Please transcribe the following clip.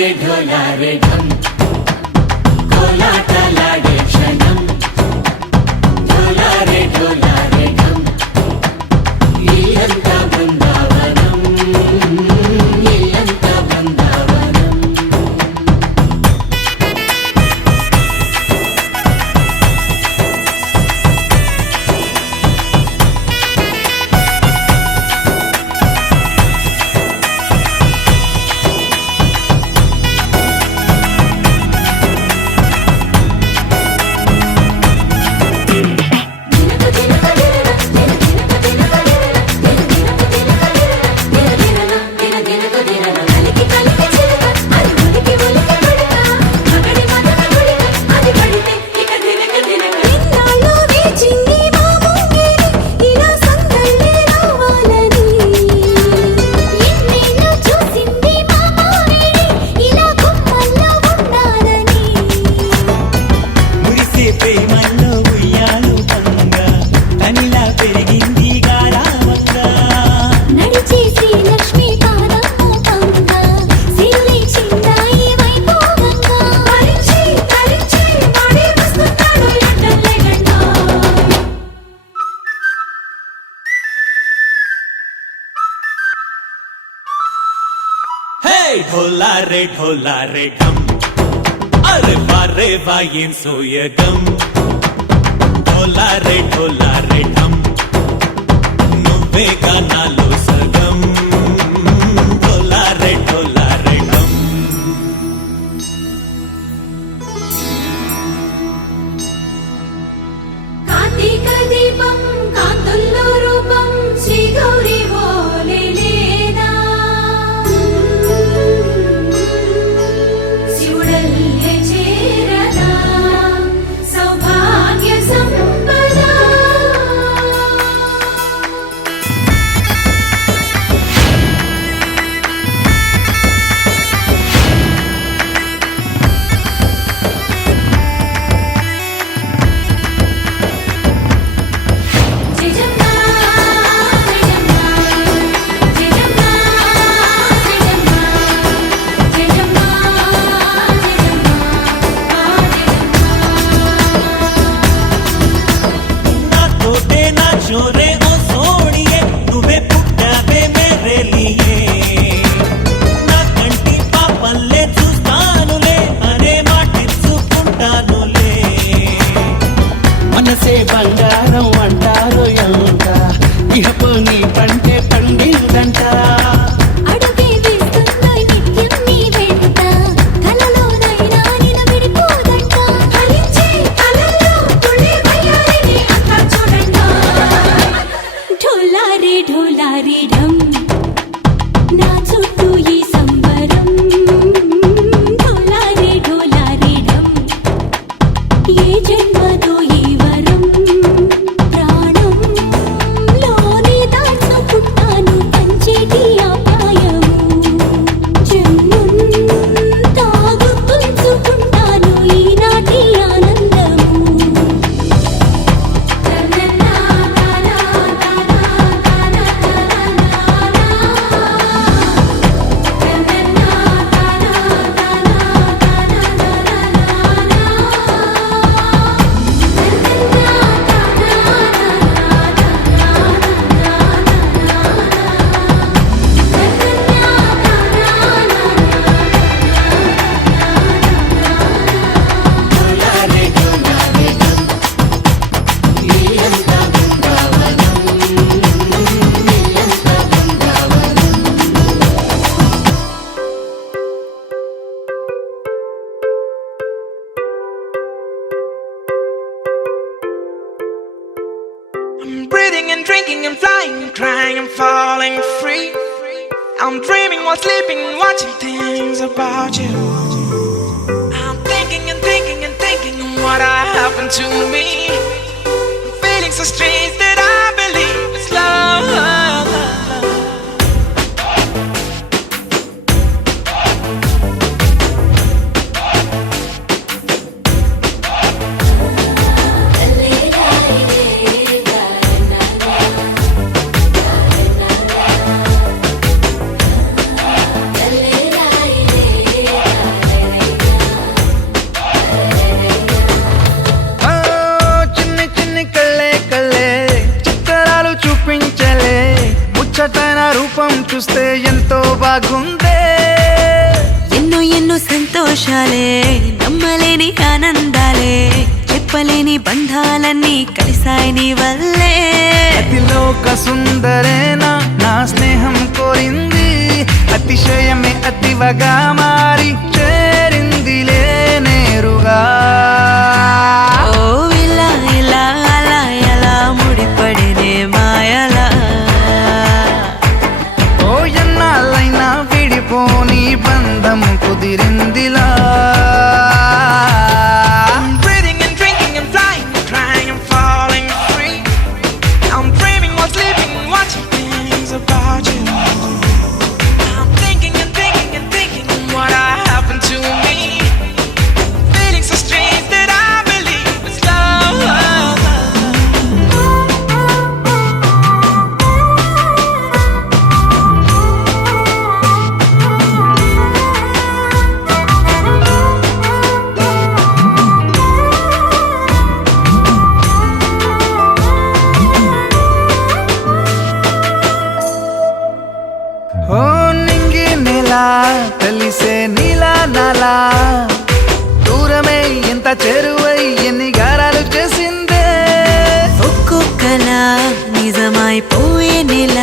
ढोलारे ढम कोलाटलाडे क्षणं ढोलारे ढोलारे ढम इल्लंता बृंदावनं इल्लंता बृंदावनं ढोलारे ढोलारे ढम अरे वारे वायें सोयगम ढोलारे ढोलारे ढम నువ్వే గానాలో సగం ढोलारे ढोलारे ढम కార్తీక దీపం కాంతుల్లో రూపం శ్రీ గౌరీ ఓలే లేదా శివుడల్లే చేరదా సౌభాగ్య సంపద छोरे ओ सोनिए నువ్వే పుట్టావే మేరే లియే నా కంటి పాపల్లే చూస్తానులే అనే మాటిచ్చుకుంటానులే మనసే బంగారం అంటారు ఎంత ఇహపు నీ పంటే పండిందంట అడుగే వేస్తున్నా నిత్యం నీ వెంట కలలోనైనా నిన్ను విడిపోదంట ఫలించే కలల్లో తుళ్ళే వయ్యారిని అంతా చూడంట ढोलारे ढोलारे ढम నా చుట్టూ ఈ సంబరం ढोलारे ढोलारे ढम ఏ జన్మదో ఈ వరం ప్రాణం లోనే దాచుకుంటాను పంచేటి అపాయము జన్మం తాగుతుంచుకుంటాను ఈనాటి ఆనందము ढोलारे ढोलारे ढम इल्लंता बृंदावनं इल्लंता बृंदावनं I'm breathing and drinking and flying, crying and falling free. I'm dreaming while sleeping, watching things about you. I'm thinking and thinking and thinking what happened to me. I'm feeling so strange that I believe it's love. లల్లే రాయిలే సంతోషాలే నమ్మలేని ఆనందాలే చెప్పలేని బంధాలన్నీ కలిసాయి నీ వల్లే అతిలోక సుందరేనా నా స్నేహం కోరింది అతిశయమే అతివగా మారి చేరిందిలే నేరుగా ఓ ఇలా ఇలా అలా ఎలా ముడిపడినే మాయలా ఓ ఎన్నాళ్ళైనా విడిపోని బంధం కుదిరిందిలా I'm breathing and drinking and flying and crying and falling free. I'm dreaming while sleeping and watching things about you. I'm thinking and thinking and thinking what happened to me. Feeling so strange that I believe it's love. ఓ నింగి నెల కలిసే నీలా నాలా దూరమే ఎంత చేరువై ఎన్ని గారాలు చేసిందే ఒక్కొక్కలా నిజమైపోయే నెల